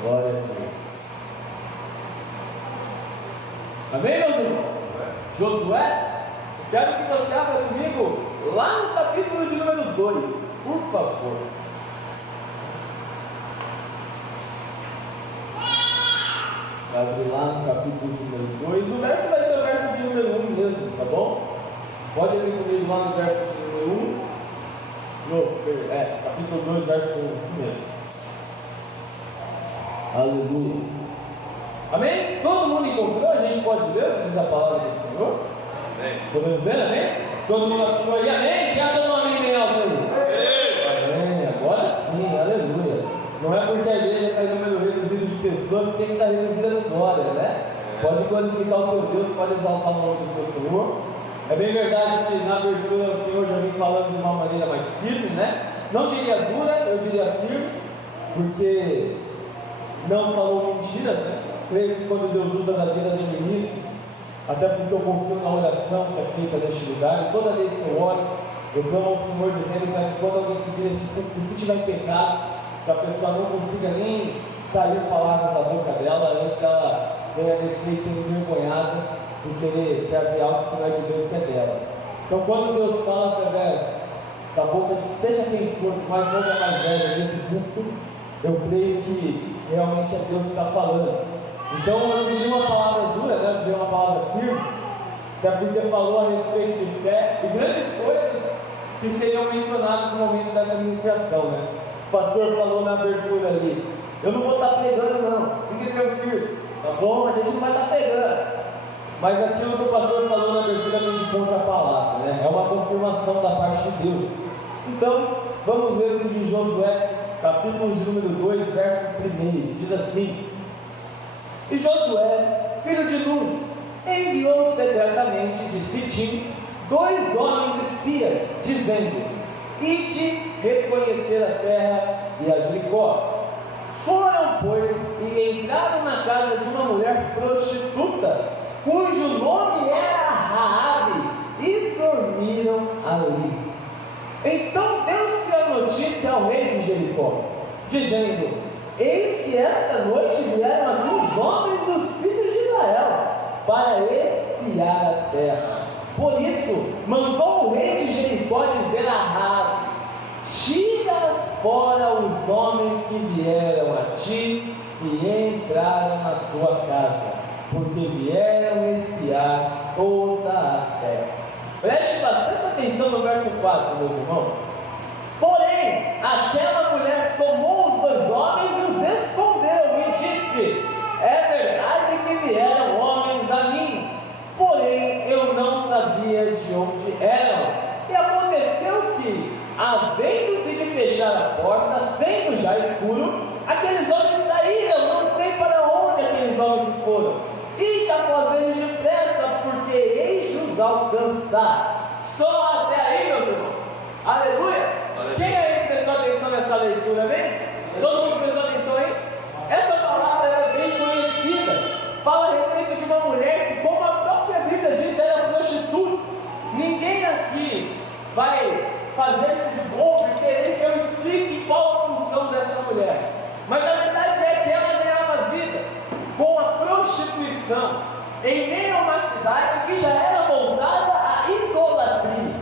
Glória a Deus. Amém, meus irmãos? Josué, quero que você abra comigo lá no capítulo de número 2, por favor. Abre lá no capítulo de número 2. O verso vai ser o verso de número 1 mesmo, tá bom? Pode abrir comigo lá no verso de número 1. Capítulo 2, verso 1, assim mesmo. Aleluia. Amém? Todo mundo encontrou? A gente pode ver o que diz a palavra do Senhor? Amém. Podemos ver, amém? Todo mundo achou aí, amém? Quem achou um amém bem alto aí? Amém. Agora sim, aleluia. Não é porque a igreja está em número reduzido de pessoas que tem que estar reduzida no glória, né? Pode glorificar o teu Deus, pode exaltar o nome do seu Senhor. É bem verdade que na abertura o Senhor já vem falando de uma maneira mais firme, né? Não diria dura, eu diria firme, porque não falou mentiras, né? Creio que quando Deus usa na vida de ministro, até porque eu confio na oração que é feita neste lugar, e toda vez que eu oro, eu clamo ao Senhor dizendo que quando alguém se vira, se tiver em pecado, que a pessoa não consiga nem sair palavras da boca dela, antes ela venha descer e ser envergonhada por querer trazer algo que não é de Deus, que é dela. Então quando Deus fala através da boca de seja quem for, mais novo ou mais velho nesse grupo, eu creio que realmente é Deus que está falando. Então eu não diria uma palavra dura, né? Eu diria uma palavra firme, até porque falou a respeito de fé e grandes coisas que seriam mencionadas no momento dessa ministração, né? O pastor falou na abertura ali, eu não vou estar pregando não, fique tranquilo, tá bom? A gente não vai estar pregando, mas aquilo que o pastor falou na abertura vem de ponta a palavra, né? É uma confirmação da parte de Deus. Então, vamos ver o que diz Josué, capítulo de número 2, verso 1, diz assim: E Josué, filho de Nun, enviou secretamente de Sitim 2 homens espias, dizendo: Ide reconhecer a terra e a Jericó. Foram, pois, e entraram na casa de uma mulher prostituta, cujo nome era Raabe, e dormiram ali. Então deu-se a notícia ao rei de Jericó, dizendo: Eis que esta noite vieram aqui os homens dos filhos de Israel, para espiar a terra. Por isso, mandou o rei de Jericó dizer a Raabe: Tira fora os homens que vieram a ti e entraram na tua casa, porque vieram espiar toda a terra. Preste bastante atenção no verso 4, meus irmãos. Porém, aquela mulher tomou os 2 homens e os escondeu e disse: É verdade que vieram homens a mim, porém eu não sabia de onde eram. E aconteceu que, havendo-se de fechar a porta, sendo já escuro, aqueles homens saíram, não sei para onde aqueles homens foram. Ide após eles depressa, porque hei de os alcançar. Só até aí, meus irmãos. Aleluia! Quem aí prestou atenção nessa leitura, amém? Todo mundo prestou atenção aí? Essa palavra é bem conhecida. Fala a respeito de uma mulher que, como a própria Bíblia diz, era prostituta. Ninguém aqui vai fazer-se de bobo e querer que eu explique qual a função dessa mulher. Mas a verdade é que ela ganhava vida com a prostituição em meio a uma cidade que já era voltada à idolatria.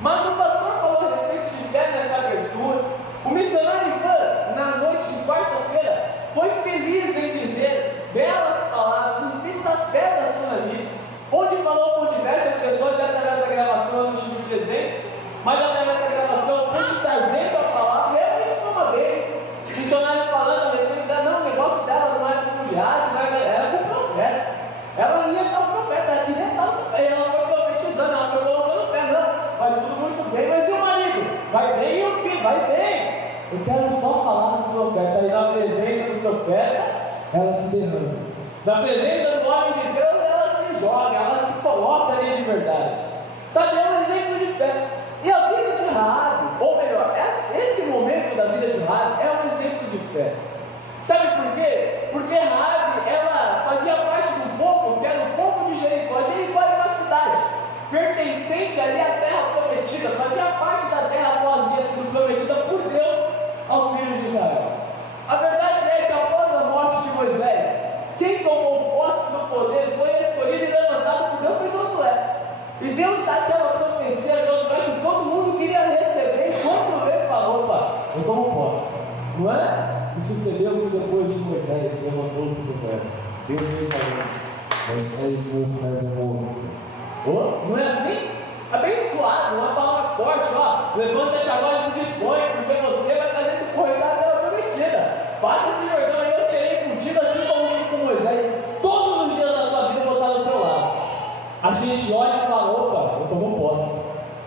Mas o pastor falou a respeito de fé nessa abertura. O missionário Ivan, na noite de quarta-feira, foi feliz em dizer belas palavras, no espírito da fé da sua vida, onde falou com diversas pessoas, através da gravação, eu não tive presente, mas através da gravação, onde está vendo a palavra, e eu disse uma vez, o missionário falando a respeito dela, não, o negócio dela não era com o diário, era com o profeta. Ela ia estar o profeta, ela queria estar o profeta, ela foi profetizando, ela foi colocando fé, não, vai tudo muito bem, mas e o marido? Vai bem e o filho? Vai bem. Eu quero só falar do profeta, e na presença do profeta, ela se derrama. Na presença do homem de Deus, ela se joga, ela se coloca ali de verdade. Sabe, é um exemplo de fé. E a vida de Raabe, ou melhor, esse momento da vida de Raabe é um exemplo de fé. Sabe por quê? Porque Raabe, ela fazia parte do povo, que era o povo de Jericó. Jericó era uma cidade pertencente ali à terra prometida, fazia parte da terra após havia sido prometida por Deus aos filhos de Israel. A verdade é que após a morte eu tomo posse. Não é? E sucedeu que depois de Moisés levantou-se do pé. Deus veio falando, Moisés, meu servo morto. Não é assim? Abençoado, uma palavra forte, ó. Levanta a chavala e se dispõe, porque você vai fazer esse corredor da prometida. Passa esse Jordão e eu serei contigo assim como fui com Moisés. Todos os dias da sua vida eu vou estar do teu lado. A gente olha e fala, opa, eu tomo posse.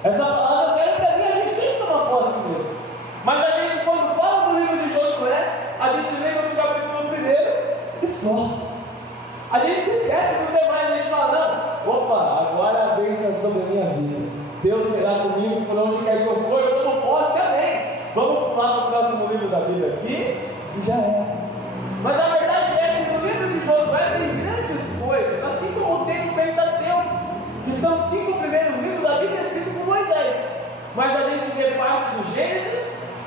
Essa palavra eu quero para mim, a gente tem que tomar posse mesmo. Mas a gente, quando fala do livro de Josué, a gente lembra do capítulo 1 e só. A gente se esquece do demais, a gente fala, não, opa, agora a bênção é sobre a minha vida. Deus será comigo por onde quer que eu for, eu tomo posse, amém. Vamos pular para o próximo livro da Bíblia aqui e já é. Mas a verdade é que no livro de Josué tem grandes coisas, assim como tem o Pentateuco, que são 5 primeiros livros da Bíblia escritos por Moisés. Mas a gente vê parte do Gênesis,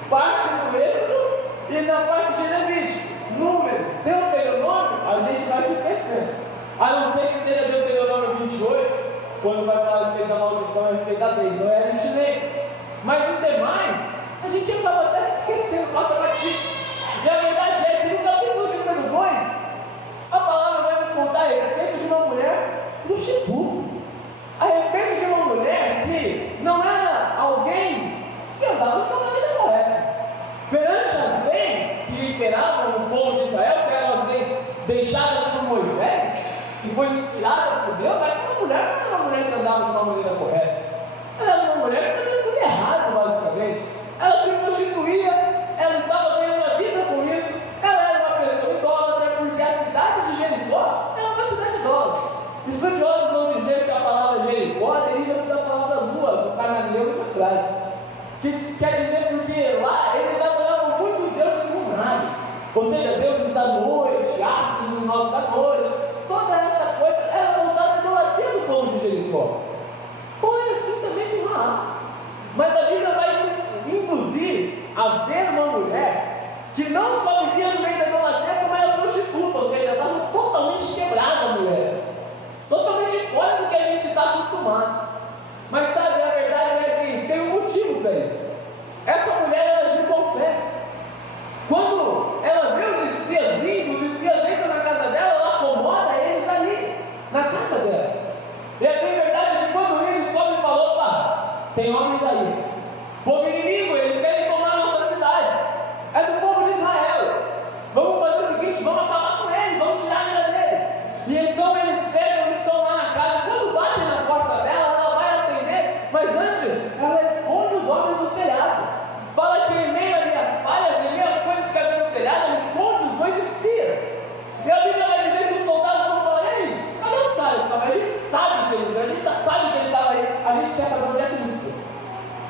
parte do Êxodo e na parte de Levítico. Números, Deuteronômio, a gente vai se esquecendo. A não ser que seja Deuteronômio 28, quando vai falar a respeito da maldição, a respeito da bênção, a gente lê. Mas os demais, a gente acaba até se esquecendo, passa batido. E a verdade é que no capítulo de número 2, a palavra vai nos contar a respeito de uma mulher do Chipu. A respeito de uma mulher que não era alguém que andava de uma maneira correta. Perante as leis que imperavam no povo de Israel, que eram as leis deixadas por Moisés, que foi inspirada por Deus, aquela mulher não era uma mulher que andava de uma maneira correta. Ela era uma mulher que fazia tudo errado, basicamente. Ela se prostituía, ela estava ganhando a vida com isso, ela era uma pessoa idólatra, porque a cidade de Jericó era uma cidade idólatra. Estudiosos vão dizer que a palavra Jericó deriva-se da palavra lua, do cananeu e do hebraico. Que quer dizer porque lá eles adoravam muitos deuses lunares, ou seja, deuses da noite, astros luminosos da noite, toda essa coisa era voltada à idolatria do povo de Jericó. Foi assim também com Raab. Mas a Bíblia vai nos induzir a ver uma mulher que não só vivia no meio da idolatria, como era prostituta, ou seja, estava totalmente quebrada a mulher, totalmente fora do que a gente está acostumado. Mas sabe, a verdade é que tem um motivo para isso. Essa mulher ela agiu com fé. Quando ela vê os espias vindo, os espias entram na casa dela, ela acomoda eles ali, na casa dela. E é bem verdade que quando ele sobe e falou, opa, tem homens aí. Povo inimigo, eles querem tomar a nossa cidade. É do povo de Israel. Vamos fazer o seguinte, vamos acabar com eles, vamos tirar a vida deles. E então eles pegam e estão lá na casa. Quando batem na porta dela, ela vai atender, mas antes ela esconde os homens do telhado. Fala que em meio às minhas falhas, em meio às coisas que havia no telhado, ela esconde os 2 espias. E a Bíblia vai dizer que os soldados vão falar, ei, cadê os caras? A gente sabe que eles, a gente já sabe que ele estava aí, a gente quer saber onde é que eles estão.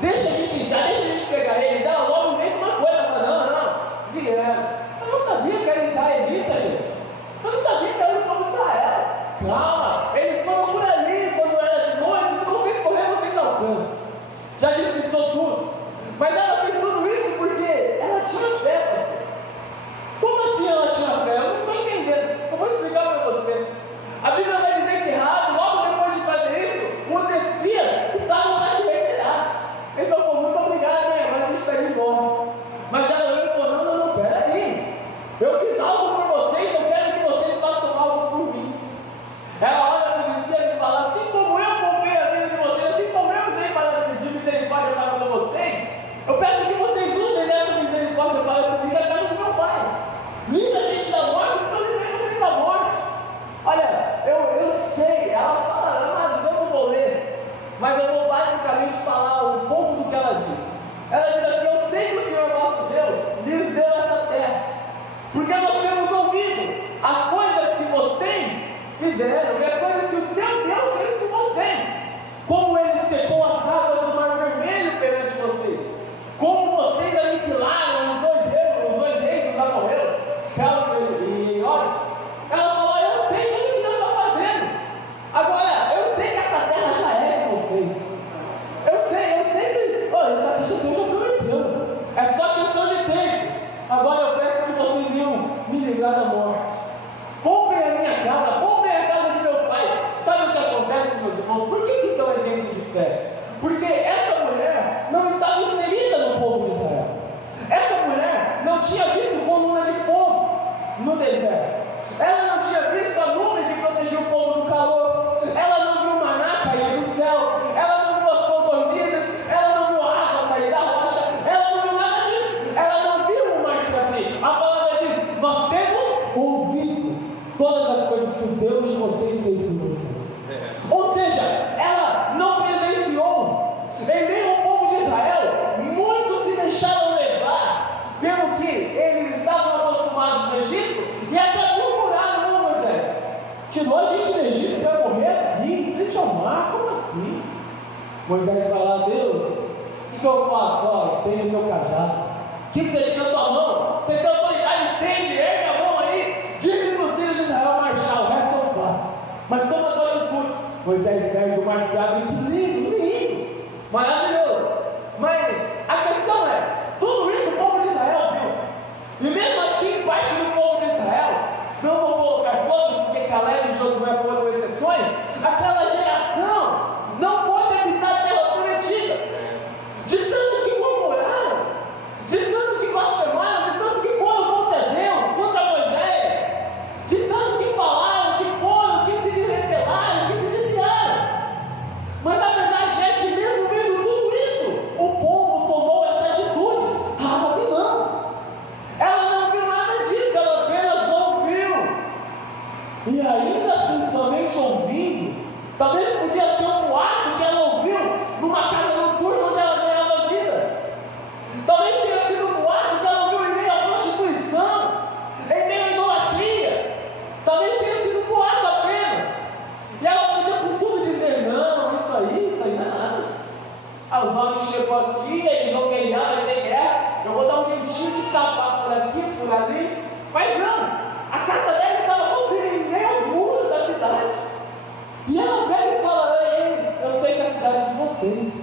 Deixa a gente entrar, deixa a gente pegar eles. Ela logo inventa uma coisa, ela fala, não, vieram. Eu não sabia que era israelita, gente. Eu não sabia que era o povo de Israel. Calma, eles foram por ali quando era de noite, se vocês correram, vocês alcançam. Já despistou tudo. Mas ela fez tudo isso porque ela tinha fé. Como assim ela tinha fé? Eu não estou entendendo. Eu vou explicar para você. A Bíblia vai dizer que Raab, logo depois de fazer isso, os espias estavam para se retirar. Então, pô, muito obrigado, né? Mas a gente está indo embora. Mas ela olhou e falou, não, peraí. Eu fiz algo por vocês, eu quero que vocês façam algo por mim. Ela olha para os espias e fala, assim como eu poupei a vida de vocês, assim como eu usei para pedir misericórdia para com vocês, eu peço que vocês usem dessa misericórdia para comigo a casa do meu pai. Livra a gente da morte, porque eu livrei vocês da morte. Olha, eu sei, ela fala, mas eu não vou ler. Mas eu vou basicamente falar um pouco do que ela diz. Ela diz assim, eu sei que o Senhor nosso Deus lhes deu essa terra, porque nós temos ouvido as coisas que vocês fizeram, e as coisas que o teu Deus fez com vocês. Como ele secou as águas do Mar Vermelho perante vocês. Como vocês aniquilaram os dois reis dos amorreus, Céu e olha, ela falou, eu sei tudo que Deus está fazendo. Agora, eu sei que essa terra já é de vocês. Eu sei que, olha, isso aqui Deus já prometeu. É só questão de tempo. Agora eu peço que vocês venham me livrar da morte. Poupem a minha casa, poupem a casa de no deserto. Ela não tinha visto a nuvem que protegia o povo do calor. Ela não viu o maná cair do céu. Ela não viu as codornizes. Ela não viu a água sair da rocha. Ela não viu nada disso. Ela não viu o mar se abrir. A palavra diz: nós temos ouvido todas as coisas que o Deus de vocês fez por vocês. Ou seja, ela não presenciou. Em meio ao povo de Israel, muitos se deixaram levar pelo que eles estavam acostumados no Egito e até murmuraram: não, Moisés, tirou a gente do Egito para morrer aqui, em frente ao mar, como assim? Moisés fala: Deus, o que eu faço? Ó, estende o meu cajado. O que você tem na tua mão? Você tem autoridade, estende, ergue a mão aí, diz para os filhos de Israel marchar, o resto eu faço. Mas toma a tua atitude. Moisés ergue o mar, se abre, que lindo, lindo, maravilhoso. Mas a questão é, tudo isso o povo de Israel viu. E mesmo assim, parte do povo de Israel, não vou colocar todos, porque Caleb e Josué foram exceções, aquela geração não pôde habitar a terra prometida. De tanto que murmuraram, de tanto que blasfemaram, de tanto que foram contra Deus, contra Moisés, de tanto que falaram, que foram, que se rebelaram, que se desviaram. Mas a verdade é que mesmo vendo tudo isso, o povo tomou essa atitude. Raabe não. Ela não viu nada disso, ela apenas ouviu. E ainda assim, somente ouvindo, talvez podia ser um boato que ela ouviu numa casa noturna onde ela ganhava vida. Talvez tenha sido um boato que ela ouviu em meio à prostituição, em meio à idolatria. Talvez tenha sido um boato apenas. E ela podia com tudo dizer: não, isso aí não é nada. Os homens chegam aqui, eles vão ganhar, vai ter guerra, eu vou dar um jeitinho de escapar por aqui, por ali. Mas não, a casa dela estava construída em meio aos muros da cidade. E ela pega e fala: ei, eu sei que é a cidade é de vocês.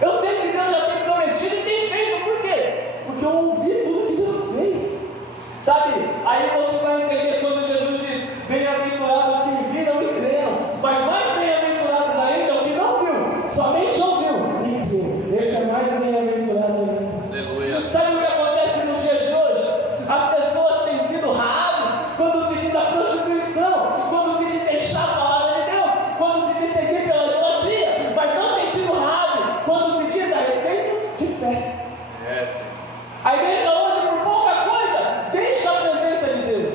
Eu sei que Deus já tem prometido e tem feito. Por quê? Porque eu ouvi tudo que Deus fez. Sabe, aí você vai entender quando Jesus diz: bem-aventurados que viram e creram. Mas mais bem-aventurados ainda o que não viu, somente ouviu e creu. Esse é mais bem-aventurado ainda. Aleluia. Sabe o que acontece nos dias de hoje? As pessoas têm sido raras quando se diz a prostituição, quando se diz deixar a palavra de Deus, quando se diz seguir pela idolatria, mas não tem sido raro quando se diz a respeito de fé. A igreja hoje, por pouca coisa, deixa a presença de Deus.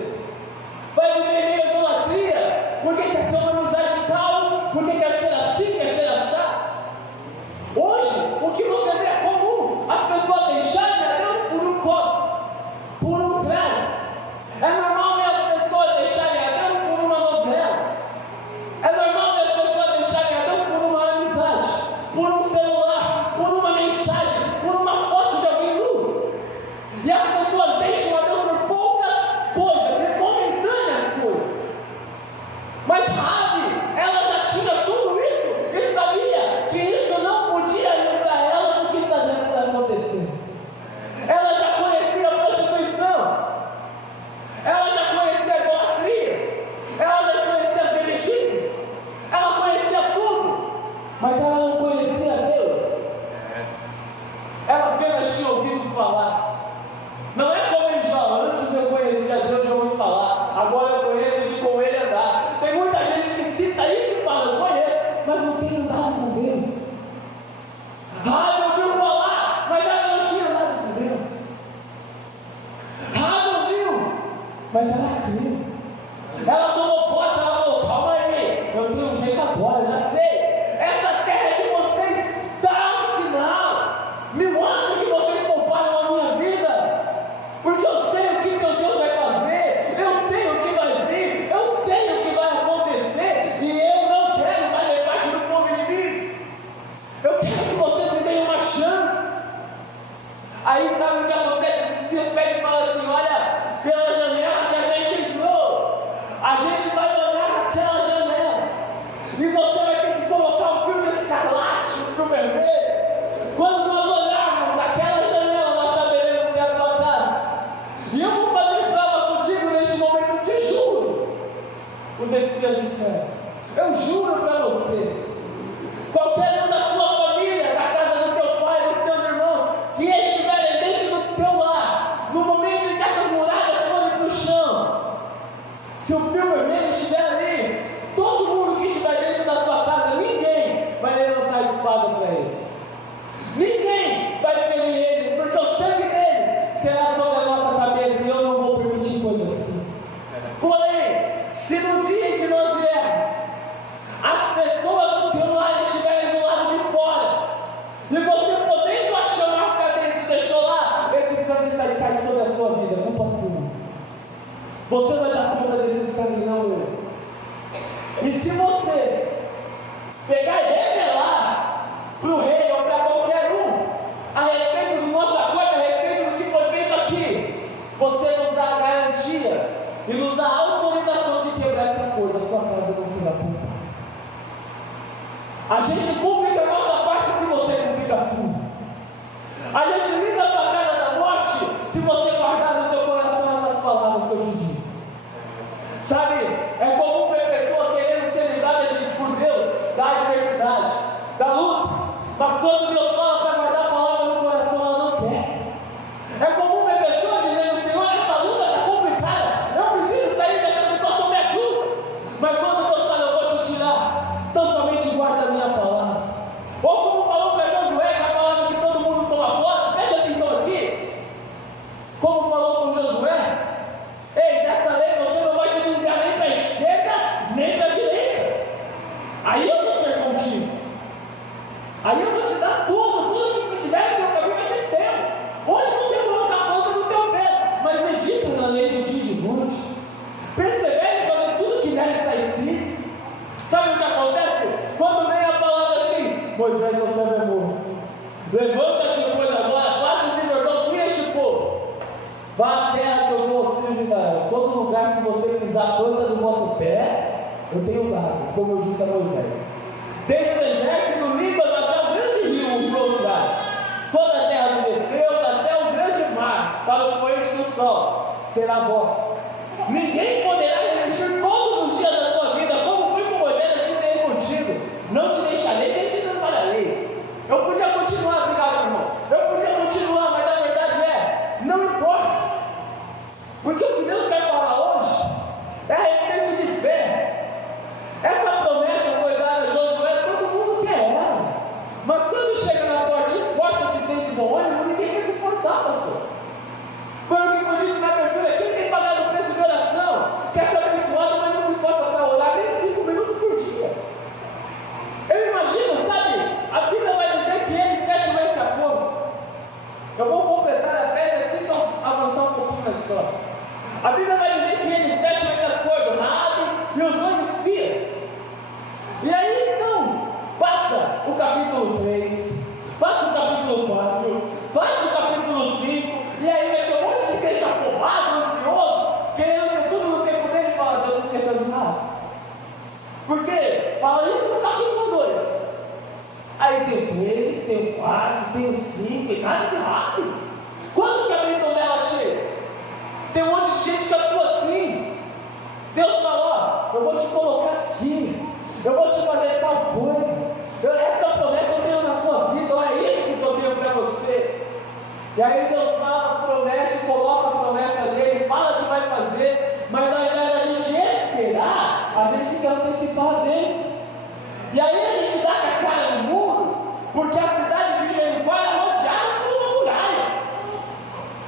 Vai viver meio a idolatria, porque quer ter uma amizade tal, porque quer ser assim, quer ser assim. Hoje, o que você vê é comum, as pessoas deixarem a Deus por um copo, por um trago. É normal ver as pessoas deixarem a Deus por uma novela. É normal ver as pessoas deixarem a Deus por uma amizade, por um celular, por uma mensagem, por uma foto de alguém nu. E as pessoas deixam a Deus por poucas coisas, momentâneas coisas. Mas Raabe, ela já tinha tudo isso e sabia que isso não podia livrar ela do que está dentro para acontecer. Ela já conhecia a prostituição, ela já conhecia a idolatria, ela já conhecia as bebedices, ela conhecia tudo, mas ela não conhecia Deus. Ela apenas tinha ouvido falar. Não é como em Jó: antes eu conhecia Deus e ouvi falar, agora eu conheço de com Ele andar. Tem muita gente que cita isso e fala: eu conheço, mas não tem andado com Deus. Raabe ouviu falar, mas ela não tinha andado com Deus. Raabe ouviu, mas ela creu. Ela tomou posse, ela falou: calma aí, eu tenho um jeito agora, já sei. Essa terra é de vocês, dá um sinal. Me mostra que vocês comparam a minha vida. Porque eu sei o que meu Deus vai fazer, eu sei o que vai vir, eu sei o que vai acontecer, e eu não quero fazer parte do povo inimigo. Eu quero que você me dê uma chance. Aí sabe o que acontece? Os filhos pegam e falam assim: olha, pela janela que a gente entrou, a gente vai olhar naquela janela, e você vai ter que colocar um filme escarlate, um filme vermelho. Quando nós olharmos aquela janela, nós saberemos que é a tua casa. E eu vou fazer prova contigo neste momento, te juro. Os espias disseram: eu juro para você, qualquer um da tua família, da casa do teu pai, dos teus irmãos, que estiverem dentro do teu lar, no momento em que essas muralhas forem para o chão, Você vai dar conta desse sangue, não eu. E se você pegar e revelar para o rei ou para qualquer um a respeito do nosso acordo, a respeito do que foi feito aqui, você nos dá a garantia e nos dá a autorização de quebrar esse acordo. A sua casa não será culpada. A gente cumpre a nossa parte se você cumprir a tua. A gente livra a tua casa da morte se você guardar no teu coração essas palavras que eu te digo. Sabe, é comum ver pessoas querendo ser livrada por Deus da adversidade, da luta, mas quando Deus fala para guardar a palavra no coração, ela não quer. É comum ver pessoas dizendo: Senhor, essa luta está complicada, eu preciso sair dessa situação, me ajuda. Mas quando Deus fala: eu vou te tirar, então somente guarda a minha palavra. Ou como falou para Josué, que a palavra que todo mundo toma posse, preste atenção aqui. Como falou com Josué: ei, dessa lei você não vai se desviar nem para a esquerda, nem para a direita. Aí eu vou ser contigo. Aí eu vou te dar tudo que tiver no seu caminho vai ser teu. Onde você colocar a ponta do teu pé, mas medita na lei de dia e de noite. Persevere em fazer tudo que nela está escrito. Sabe o que acontece? Quando vem a palavra assim: Moisés, você é morto. Levanta-te, pois agora, passa esse Jordão, tu e este povo. Vá à terra que eu dou aos filhos de Israel. Todo lugar que você pisar a planta do vosso pé, eu tenho dado, como eu disse a Moisés. Desde o deserto do Líbano até o grande rio, o rio Eufrates, toda a terra dos Efeus até o grande mar, para o poente do sol, será vosso. Ninguém poderá resistir todos os dias da tua vida, como fui com Moisés, assim terei contigo. Não te deixarei nem te desampararei. Eu podia continuar, obrigado, irmão. Eu podia continuar, mas a verdade é: não importa. Porque o que Deus quer falar hoje é a respeito de fé. Essa promessa foi dada a Josué, todo mundo quer ela. Mas quando chega na porta, esforça-te dentro do ônibus, ninguém quer se esforçar, pastor. Foi o que foi dito na abertura: quem tem pagado o preço de oração quer ser abençoado, mas não se esforça para orar nem 5 minutos por dia. Eu imagino, sabe, a Bíblia vai dizer que eles fecham esse acordo. Eu vou completar a pele assim, então avançar um pouquinho na história. A Bíblia vai dizer que eles fecham esse acordo, Raabe e os 2 espias. E aí então, passa o capítulo 3, passa o capítulo 4, passa o capítulo 5, e aí vai ter um monte de crente afobado, ansioso, querendo ser tudo no tempo dele, e fala: Deus esqueceu de nada. Por quê? Fala isso no capítulo 2. Aí tem 3, tem 4, tem 5, e nada de rápido. Quando que a bênção dela chega? Tem um monte de gente que atua assim. Deus fala: ó, eu vou te colocar aqui, eu vou te fazer tal coisa, essa promessa eu tenho na tua vida, olha isso que eu tenho para você. E aí Deus fala, promete, coloca a promessa dele, fala que vai fazer, mas ao invés da gente esperar, a gente quer antecipar a bênção. E aí a gente dá com a cara no muro, porque a cidade de Jericó era rodeada por uma muralha.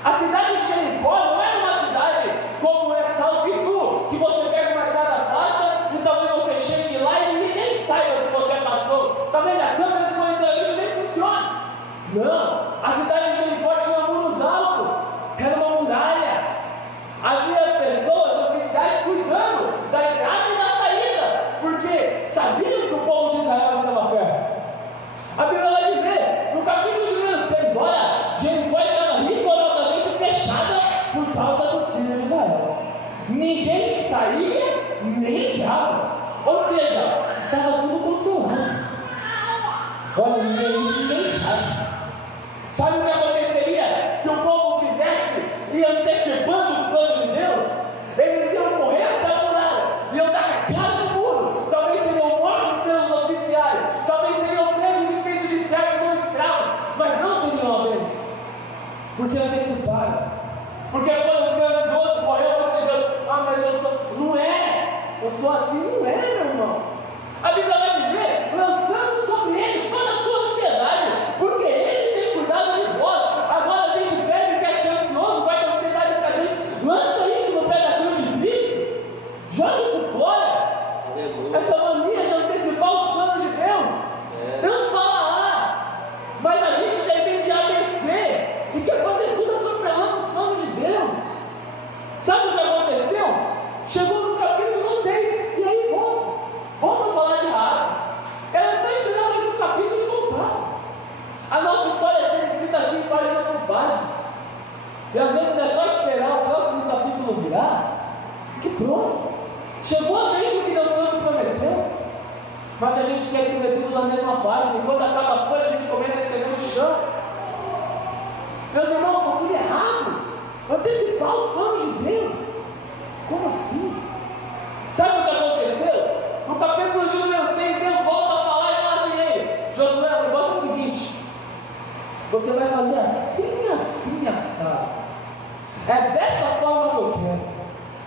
A cidade de Jericó não era uma cidade como é Salto, que você pega uma estrada, passa e talvez você chegue lá e ninguém nem saiba que você passou. Talvez a câmera de monitoramento nem funcione. Não, a cidade de Jericó tinha muros altos, era uma muralha. Havia pessoas, oficiais, cuidando da entrada e da saída, porque sabiam que o povo de Israel estava perto. A Bíblia vai dizer, no capítulo de número 6, olha, Jericó estava rigorosamente fechada por causa dos filhos de Israel. Ninguém saía, nem entrava. Ou seja, estava tudo controlado. Olha, ninguém sabe. Sabe o que aconteceria se o povo quisesse ir antecipando os planos de Deus? Eles iam correr até a muralha, iam dar a cara no muro, talvez seriam mortos pelos oficiais, talvez seriam presos e feitos de servos ou escravos, mas não teriam a bênção, porque anteciparam, porque foram os ansiosos, morreu antes de Deus. Ah, mas eu sou assim, não é, meu irmão. A Bíblia vai dizer, lançando sobre ele toda a tua ansiedade, porque ele tem cuidado de vós. Agora a gente pede e quer ser ansioso, vai ter ansiedade para a gente. Lança isso no pé da cruz de Cristo, joga isso fora. Essa mania de antecipar os planos de Deus. Deus fala lá, mas a gente depende de ABC e quer fazer tudo atropelando os planos de Deus. Sabe o que aconteceu? virar, que pronto, chegou a vez do que Deus tanto prometeu, mas a gente quer escrever tudo na mesma página, e quando acaba a folha a gente começa a escrever no chão. Meus irmãos, foi tudo errado, antecipar os planos de Deus. Como assim? Sabe o que aconteceu? No capítulo de número 6, Deus volta a falar e fala assim: ei, Josué, o negócio é o seguinte, você vai fazer assim, assado. É dessa forma que eu quero.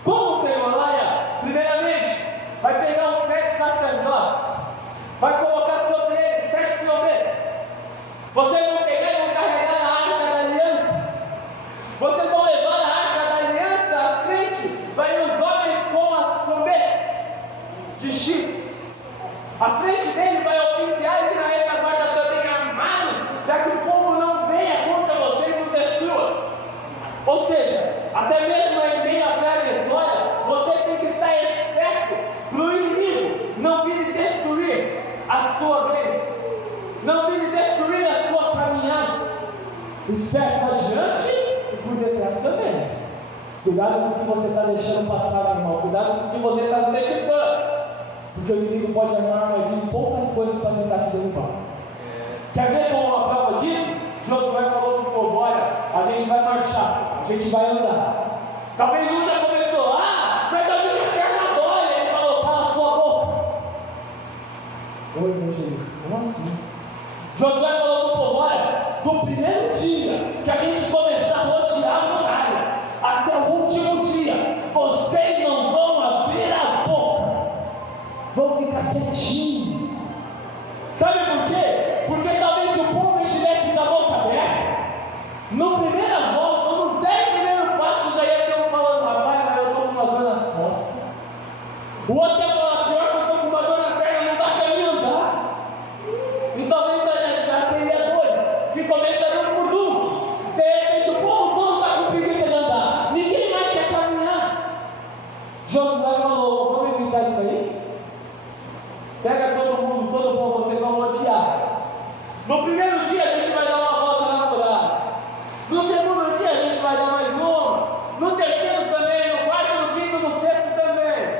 Como, Senhor? Olha, primeiramente, vai pegar os 7 sacerdotes, vai colocar sobre eles 7 trombetas. Vocês vão pegar e vão carregar a arca da aliança. Vocês vão levar a arca da aliança à frente, vai os homens com as trombetas de chifres. À frente dele vai oficiais e na retaguarda também armados, para que o povo não venha contra vocês e os destrua. Ou seja, até mesmo em meio à trajetória, você tem que estar esperto para o inimigo não vir e destruir a sua vez, não vir e destruir a tua caminhada. Esperto adiante e por detrás também. Cuidado com o que você está deixando passar, meu irmão. Cuidado com o que você está antecipando. Porque o inimigo pode armar armadilha em poucas coisas para tentar te derrubar. Quer ver como uma prova disso? Josué falou para o povo: olha, a gente vai marchar, a gente vai andar. Talvez um já começou: mas a minha perna dói. Ele falou: cala a sua boca. Oi, evangelista, como assim? Josué falou para o povo: olha, do primeiro dia que a gente começar a rodear a muralha até o último dia, vocês não vão abrir a boca, vão ficar quietinhos. Sabe por quê? Porque talvez o povo estivesse com a boca aberta, no primeira volta, nos 10 primeiros passos, já ia ter um falando: rapaz, mas eu estou com uma dor nas costas. O outro ia falar: pior que eu estou com uma dor na perna, não dá para mim andar. E talvez já seria dois, que começaria um furdunço. De repente o povo todo está com preguiça de andar, ninguém mais quer caminhar. Josué falou: vamos evitar isso aí? Pega todo mundo, todo o povo, vocês vão rodear. No primeiro dia a gente vai dar uma volta na muralha. No segundo dia a gente vai dar mais uma. No terceiro também, no quarto, no quinto, no sexto também.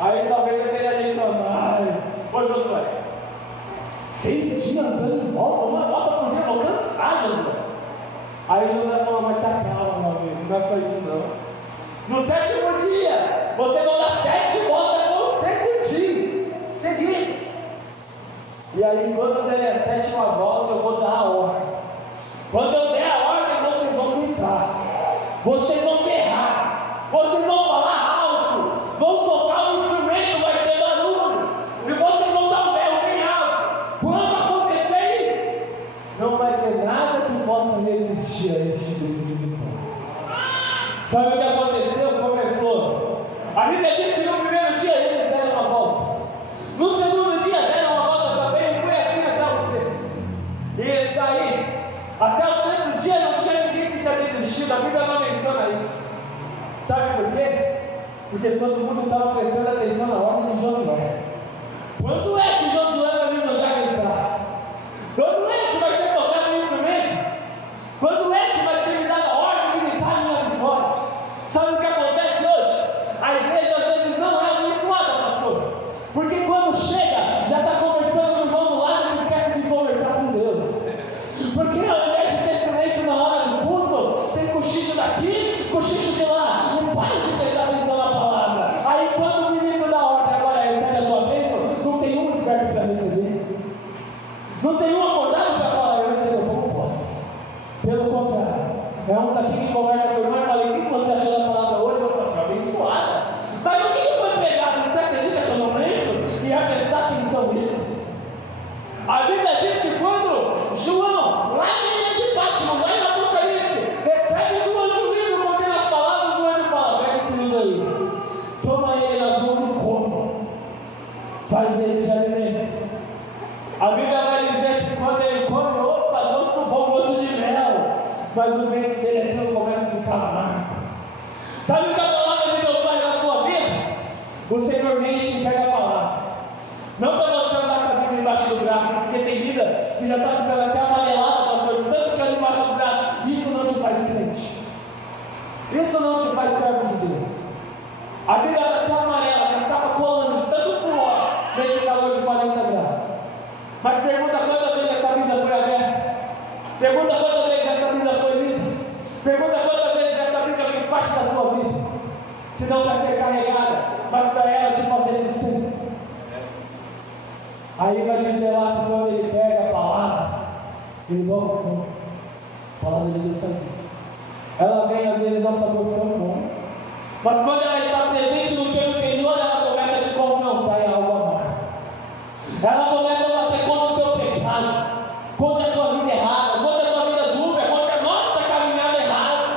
Aí talvez aquele gente falando: ô Josué, 6 dias andando em volta, uma volta por dia, eu vou cansar, Josué. Aí Josué falou: mas se acalma, meu amigo, não é só isso não. No 7º dia, vocês vão dar 7 voltas consecutivas. Seguir. E aí, quando eu der a 7ª volta, eu vou dar a ordem. Quando eu der a ordem, vocês vão gritar, vocês vão berrar, vocês vão falar alto, vão tocar um instrumento, vai ter barulho, e vocês vão dar um berro bem alto. Quando acontecer isso, não vai ter nada que possa resistir a este grito de vitória. Sabe o que aconteceu? Começou. A Bíblia diz que no primeiro dia eles deram uma volta. No segundo dia deram uma volta também, e foi assim até o 6º. E está aí. Até o 6º dia não tinha ninguém que tinha desistido. A Bíblia não menciona isso. Sabe por quê? Porque todo mundo estava prestando atenção na ordem de Josué. Quando é que Josué vai me mandar gritar? Quando é que vai ser tocado o instrumento? Quando é que vai ter me dado a ordem de gritar a minha vitória? Sabe o que acontece hoje? A igreja às vezes não é abençoada, pastor. Porque quando chega, já está conversando com o irmão do lado e esquece de conversar com Deus. Porque ao invés de ter silêncio na hora do culto, tem cochicho daqui, cochicho de lá. Não para de prestar atenção na palavra. Aí quando o ministro da ordem agora recebe a tua bênção, não tem um esperto para receber. Não tem um acordado para falar: eu recebi, eu não posso. Pelo contrário, é um daqui que conversa com o irmão e fala: o que você achou da palavra hoje? Eu falo: abençoada. Mas o que foi pregado? Você acredita que eu não lembro? E ia prestar atenção nisso? A Bíblia diz que quando João, lá na ilha de Patmos, lá em Apocalipse, recebe do anjo um livro contendo as palavras, o anjo fala: pega esse livro aí, toma ele nas mãos e come, faz ele de alimento. A Bíblia vai dizer que quando ele come, opa, gosto bom, gosto de mel, mas o ventre dele aqui começa a ficar amargo. Sabe o que a palavra de Deus faz na tua vida? O Senhor vem e te entrega a palavra. Não para você andar com a Bíblia embaixo do braço, porque tem Bíblia que já está ficando até amarelada, pastor, tanto que anda embaixo do braço. Isso não te faz crente. Isso não te faz servo de Deus. A Bíblia está até amarela, que estava colando de tanto suor nesse calor de 40 graus. Mas pergunta quantas vezes essa Bíblia foi aberta. Pergunta quantas vezes essa Bíblia foi lida. Pergunta quantas vezes essa Bíblia fez parte da tua vida. Se não para ser carregada, mas para ela te fazer sustento. Aí vai dizer lá que quando ele pega a palavra, ele volta com a palavra de Deus faz isso. Ela vem às vezes ao sabor tão bom, mas quando ela está presente no teu interior, ela começa a te confrontar em algo amargo. Ela começa a bater contra o teu pecado, contra a tua vida errada, contra a tua vida dúbia, contra a nossa caminhada errada.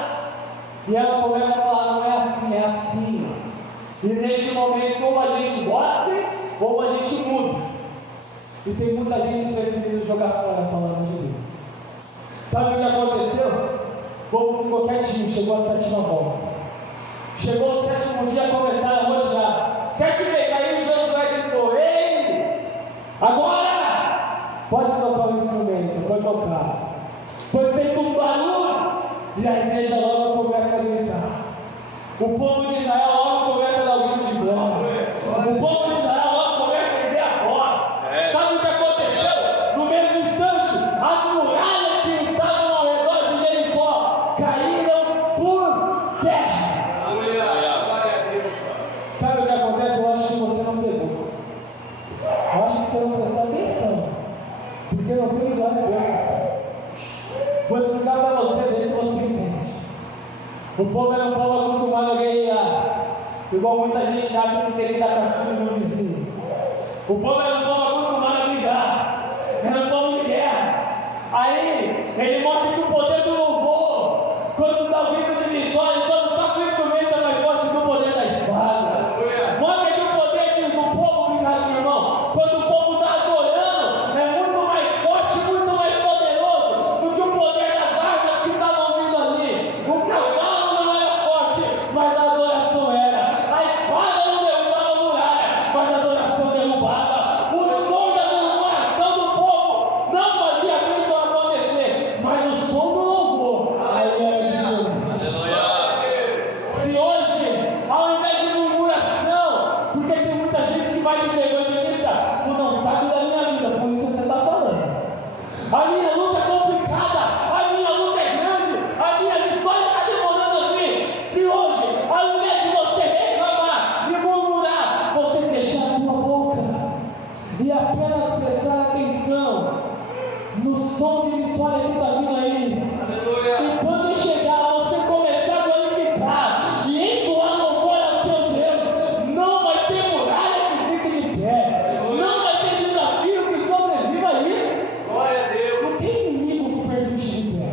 E ela começa a falar, não é assim, é assim. E neste momento, ou a gente gosta, ou a gente muda. E tem muita gente preferindo jogar fora a palavra de Deus. Sabe o que aconteceu? O povo ficou quietinho, chegou a 7ª volta. Chegou o 7º dia, começaram a rodear. 7 vezes, aí Josué gritou, ei, agora pode tocar o instrumento. Foi tocado. Foi feito um barulho. E a igreja logo começa a gritar. O povo de Israel logo começa a dar o grito de glória. O povo de Israel logo começa a erguer a voz. Sabe o que aconteceu? No mesmo instante, as muralhas que estavam ao redor de Jericó caíram por terra. Sabe o que acontece? Eu acho que você não pegou. Eu acho que você não prestou atenção. Porque não tem glória a Deus. Vou explicar para você, ver se você entende. O povo era um povo acostumado a guerrear. Igual muita gente acha que tem que dar cascudo no vizinho. O povo era um povo acostumado a brigar. Era um povo de guerra. Aí, ele mostra que o poder do louvor, quando dá o grito de vitória, quando toca o instrumento, é mais forte que o poder da espada. Mostra que o poder do povo, obrigado, meu irmão, quando o povo está adorando, é muito mais forte, muito mais poderoso do que o poder das armas que estavam vindo ali. O cavalo não era forte, mas a adoração era. A espada não derrubava a muralha, mas a adoração derrubava. O som da murmuração do povo não fazia a bênção acontecer, mas o som do louvor, aí era diferente. Se hoje, ao invés de murmuração, porque tem muita gente que vai dizer, evangelista, tu não sabe da minha vida, por isso você está falando. A minha luta é complicada, a minha luta é grande, a minha vitória está demorando a vir. Se hoje, ao invés de você reclamar e murmurar, você fechar a tua boca e apenas prestar atenção no som de vitória que está vindo aí. E quando chegar, você começar a glorificar e entoar louvor ao teu Deus, não vai ter muralha que fique de pé, não vai ter desafio que sobreviva a isso. Não tem inimigo que persiste de pé.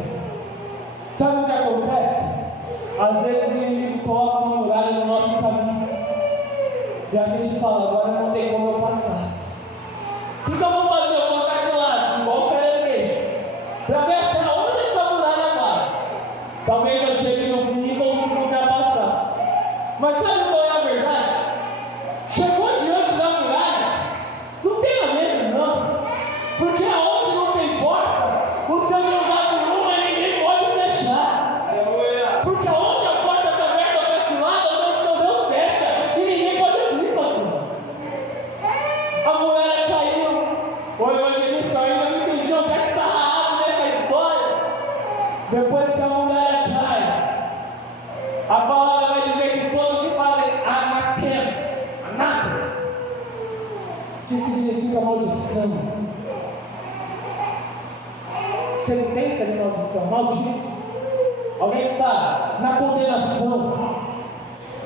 Sabe o que acontece? Às vezes o inimigo coloca uma muralha no nosso caminho e a gente fala, agora não tem como eu passar. O que eu vou fazer? Eu vou colocar de lado, igual o caranguejo, para ver até onde essa muralha vai. Talvez eu chegue no fim e consiga ultrapassar. Mas sabe qual é a verdade? Chegou diante da muralha, não tenha medo não, porque aonde não tem porta, o seu Deus abre uma e ninguém pode fechar. Porque aonde a porta está aberta para esse lado, o seu Deus fecha e ninguém pode abrir, pastor. A muralha caiu. O evangelista ainda não entendia o que é que está errado nessa história. Depois que a muralha cai, a palavra vai dizer que todos se fazem anatema, que significa maldição, sentença de maldição, maldito. Alguém sabe? Na condenação.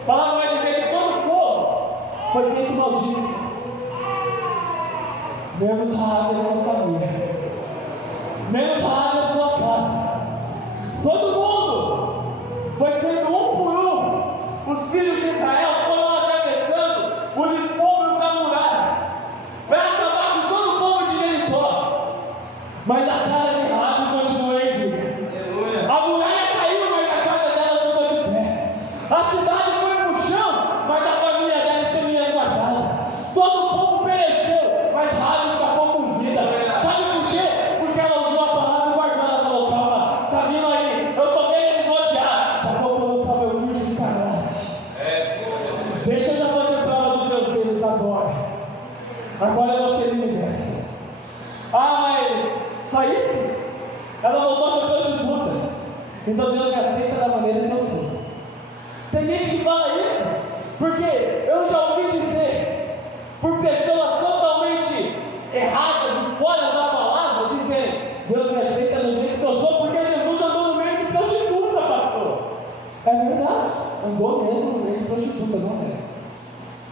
A palavra vai dizer que todo o povo foi feito maldito, menos Raabe e sua família, menos Raabe e sua casa. Todo mundo foi sendo um por um. Os filhos de Israel foram atravessando os escombros da muralha para acabar com todo o povo de Jericó. Mas a cara de Raabe continuou erguida. A muralha caiu, mas a casa dela ficou de pé. A cidade foi pro chão, mas a família dela se resguardada. Todo o povo pereceu, mas Raabe escapou com vida. Sabe por quê? Porque ela usou a palavra e guardou. Ela falou, calma, tá vindo aí, eu tô vendo eles rodear. Já vou colocar Agora você me liberta. Ah, mas só isso? Ela voltou a ser prostituta. Então Deus me aceita da maneira que eu sou. Tem gente que fala isso porque eu já ouvi dizer por pessoas totalmente erradas e fora da palavra, dizendo: Deus me aceita do jeito que eu sou porque Jesus andou no meio de prostituta, pastor. É verdade, andou mesmo no meio de prostituta, não é?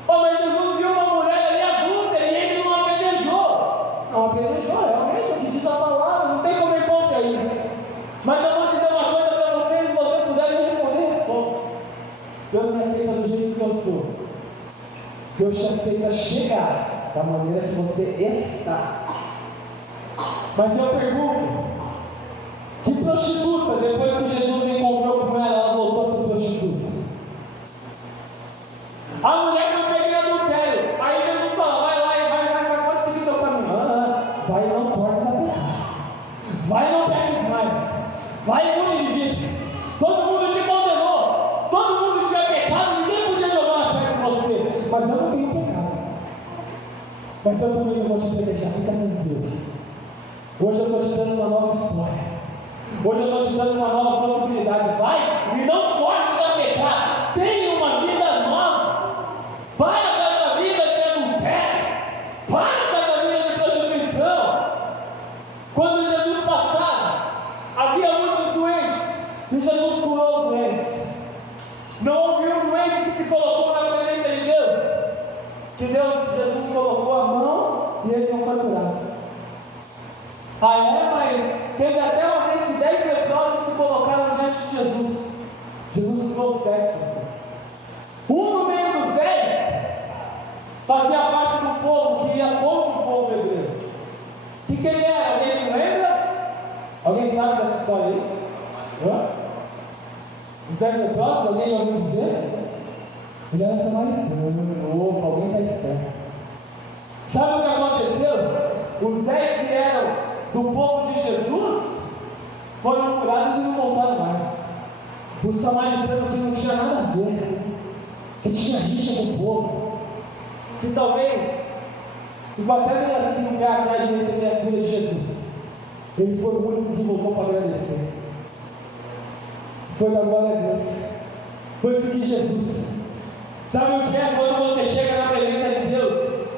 Oh, mas Jesus viu uma mulher ali adulta e ele não apedrejou. Não apedrejou, realmente, é o que diz a palavra, não tem como ir contra isso. Mas eu vou dizer uma coisa para vocês, se você puder me responder, responda. Deus me aceita do jeito que eu sou. Deus te aceita chegar da maneira que você está. Mas eu pergunto, que prostituta, depois que Jesus encontrou com ela voltou a ser prostituta? A mulher foi pega em adultério. Aí Jesus fala: vai lá, pode seguir seu caminho. Vai e não tornes a pecar. Vai e não peques mais. Vai e mude de vida. Todo mundo te condenou. Todo mundo tinha pecado. Ninguém podia jogar uma pedra com você. Mas eu não tenho pecado. Mas eu também não vou te proteger. Fica tranquilo. Hoje eu estou te dando uma nova história. Hoje eu estou te dando uma nova possibilidade. Vai e não tornes a pecar. Tenha uma vida nova. Para com essa vida de adultério. Para com essa vida de prostituição. Quando Jesus passava, havia muitos doentes e Jesus curou os doentes. Não houve um doente que se colocou na presença de Deus, que Jesus colocou a mão e ele não foi curado. Mas teve até uma vez que 10 leprosos se colocaram diante de Jesus. Jesus curou os 10. No meio dos 10 fazia parte do povo que ia contra o povo hebreu. O que ele era? Alguém se lembra? Alguém sabe dessa história aí? Os 10 leprosos, alguém já ouviu dizer? Ele era samaritano. Alguém está esperto. Sabe o que aconteceu? Os 10 que eram do povo de Jesus foram curados e não voltaram mais. O samaritano que não tinha nada a ver, que tinha rixa com o povo, que talvez ficou até meio assim um pé atrás de receber a cura de Jesus. Ele foi o único que voltou para agradecer. Foi da glória a Deus. Foi seguir Jesus. Sabe o que é? Quando você chega na presença de Deus,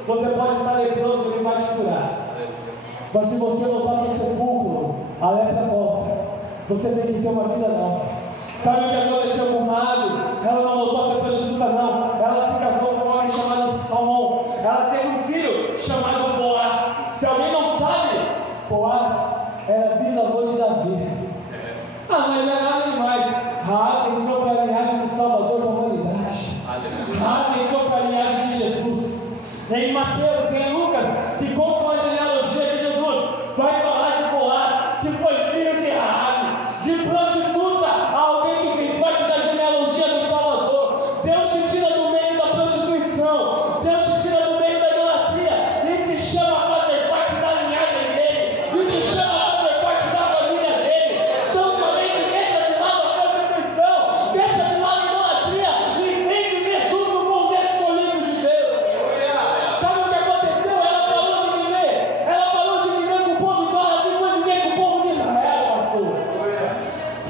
você pode estar leproso, ele vai te curar. Mas se você voltar para o sepulcro, a lepra volta. Você tem que ter uma vida nova. Sabe o que aconteceu com Raabe? Ela não voltou a ser prostituta, não. Ela se casou com um homem chamado Salmão. Ela teve um filho chamado Boaz. Se alguém não sabe, Boaz era bisavô de Davi. Mas não é nada demais. Raabe entrou para a linhagem do Salvador da humanidade. Raabe entrou para a linhagem de Jesus. Em Mateus, em Lucas, que conta a genealogia de Jesus, vai falar de Boaz, que foi filho de Raabe, de prostituta, alguém que fez parte da genealogia do Salvador. Deus te tira do meio da prostituição, Deus te tira do meio da idolatria e te chama a fazer parte da linhagem dele, e te chama a fazer parte da família dele. Então somente deixa de lado a prostituição, deixa de lado a idolatria e vem viver junto com os escolhidos de Deus. Sabe o que aconteceu? Ela parou de viver. Ela parou de viver com o povo idólatra e foi viver com o povo de Israel, pastor.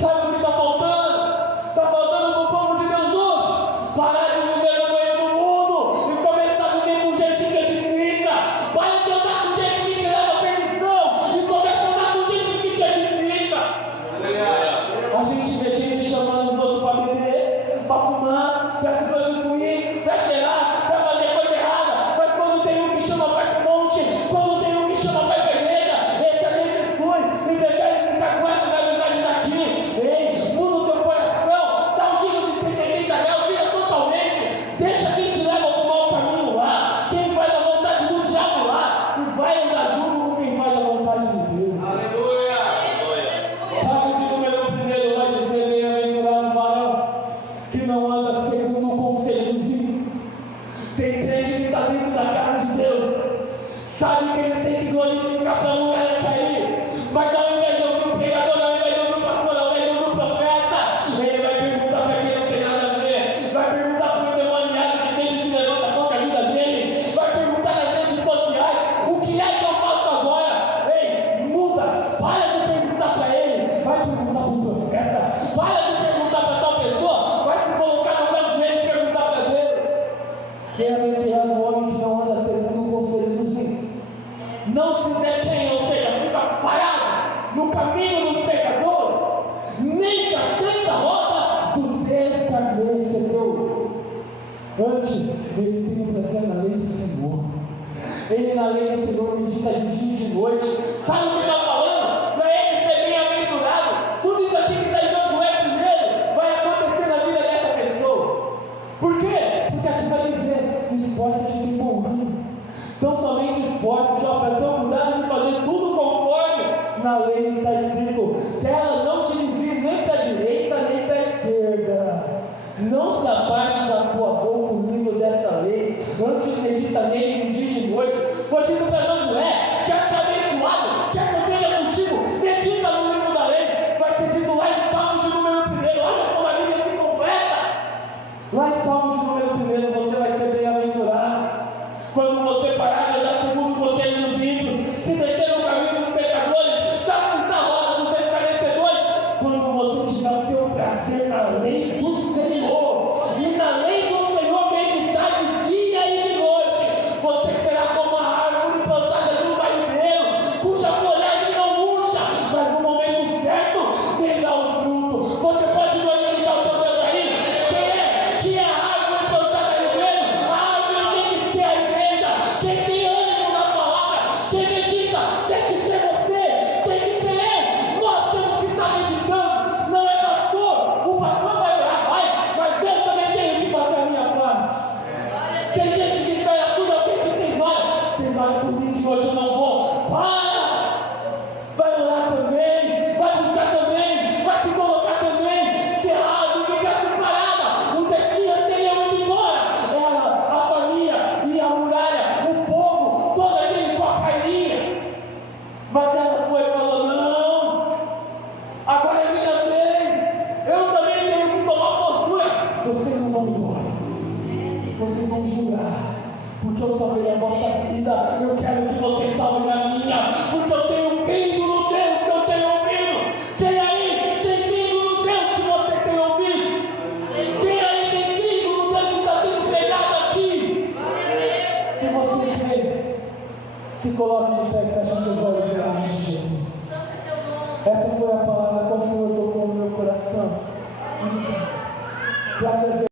Sabe o que está faltando? Está faltando para o povo de Deus hoje parar de viver no meio do mundo e começar a viver com gente que edifica. Para de andar com gente que te leva à perdição e começa a andar com gente que te edifica. A gente vê gente chamando os outros para beber, para fumar, para se prostituir, para cheirar, para fazer coisa errada. Mas quando tem um que chama vai para o monte, quando tem um que chama vai para a igreja, esse a gente exclui e prefere ficar com essas amizades aqui. Ei, muda o teu coração, dá um giro de 180 graus, vira totalmente. Deixa quem te leva para o mau caminho lá, quem faz a vontade do diabo lá, e vai andar junto com quem faz a vontade de Deus. Sabe de número 1 vai dizer: bem-aventurado o varão que não anda segundo o conselho dos ímpios. Tem crente que está dentro da casa de Deus, sabe que ele tem que glorificar para a muralha cair, mas ao invés de ouvir o pregador, ao invés de ouvir o pastor, ao invés de ouvir o profeta, ele vai perguntar para quem não tem nada a ver, vai perguntar para o endemoniado que sempre se levanta contra a vida dele, vai perguntar nas redes sociais. essa lei recebeu antes, ele tem um prazer na lei do Senhor. Ele na lei do Senhor medita de dia e de noite. Sabe o que está falando? Para ele ser bem-aventurado. Tudo isso aqui que está em Josué primeiro vai acontecer na vida dessa pessoa. Por quê? Porque aqui vai dizer: esforça-te em bom ânimo. Então somente esforça-te para procurar de fazer tudo conforme na lei está escrito. Dela não te desvies nem para a direita nem para a esquerda. Não se aparte da tua boca o livro dessa lei, antes medita nele de dia e de noite. Foi dito para Josué: quer ser abençoado, quer que eu esteja contigo, medita no livro da lei. Vai ser dito lá em Salmo de número 1. Olha como a Bíblia se completa. Lá em Salmo de número 1 você vai ser bem-aventurado quando você parar de andar segundo o conselho dos ímpios, se deter no caminho dos pecadores, se assentar a roda dos escarnecedores. Quando você tiver o teu prazer na lei do Senhor, e na lei do Senhor meditar de dia e de noite, você será como a árvore plantada de um marineiro, cuja folhagem não murcha, mas no momento certo vem dar o fruto. Você pode glorificar o teu Deus aí? Que é a árvore plantada no reino. A árvore tem que ser a igreja. Quem tem ânimo na palavra, quem medita, tem que ser você, tem que ser eu. Nós temos que estar meditando. Não é pastor, o pastor vai orar, vai, mas eu também tenho que fazer a minha parte. Tem gente que espera tudo alguém que vocês olham por mim que hoje eu não vou. Vai orar também, vai buscar também, vai se colocar também. Se a árvore ficar separada, os espias teriam ido embora. Ela, a família e a muralha, o povo, toda a Jericó cairia. Mas ela foi e falou: não, agora é minha vez, eu também tenho que tomar postura. Vocês não vão embora, vocês vão jurar, porque eu salvei a vossa vida. Eu quero que vocês salvem a minha, porque eu tenho crido no Deus que eu tenho ouvido. Quem aí tem crido no Deus que você tem ouvido? Quem aí tem crido no Deus que está sendo pregado aqui? Se você crê, se coloque de pé e feche seus olhos em nome de Jesus. Essa foi a palavra que o Senhor tocou no meu coração. Para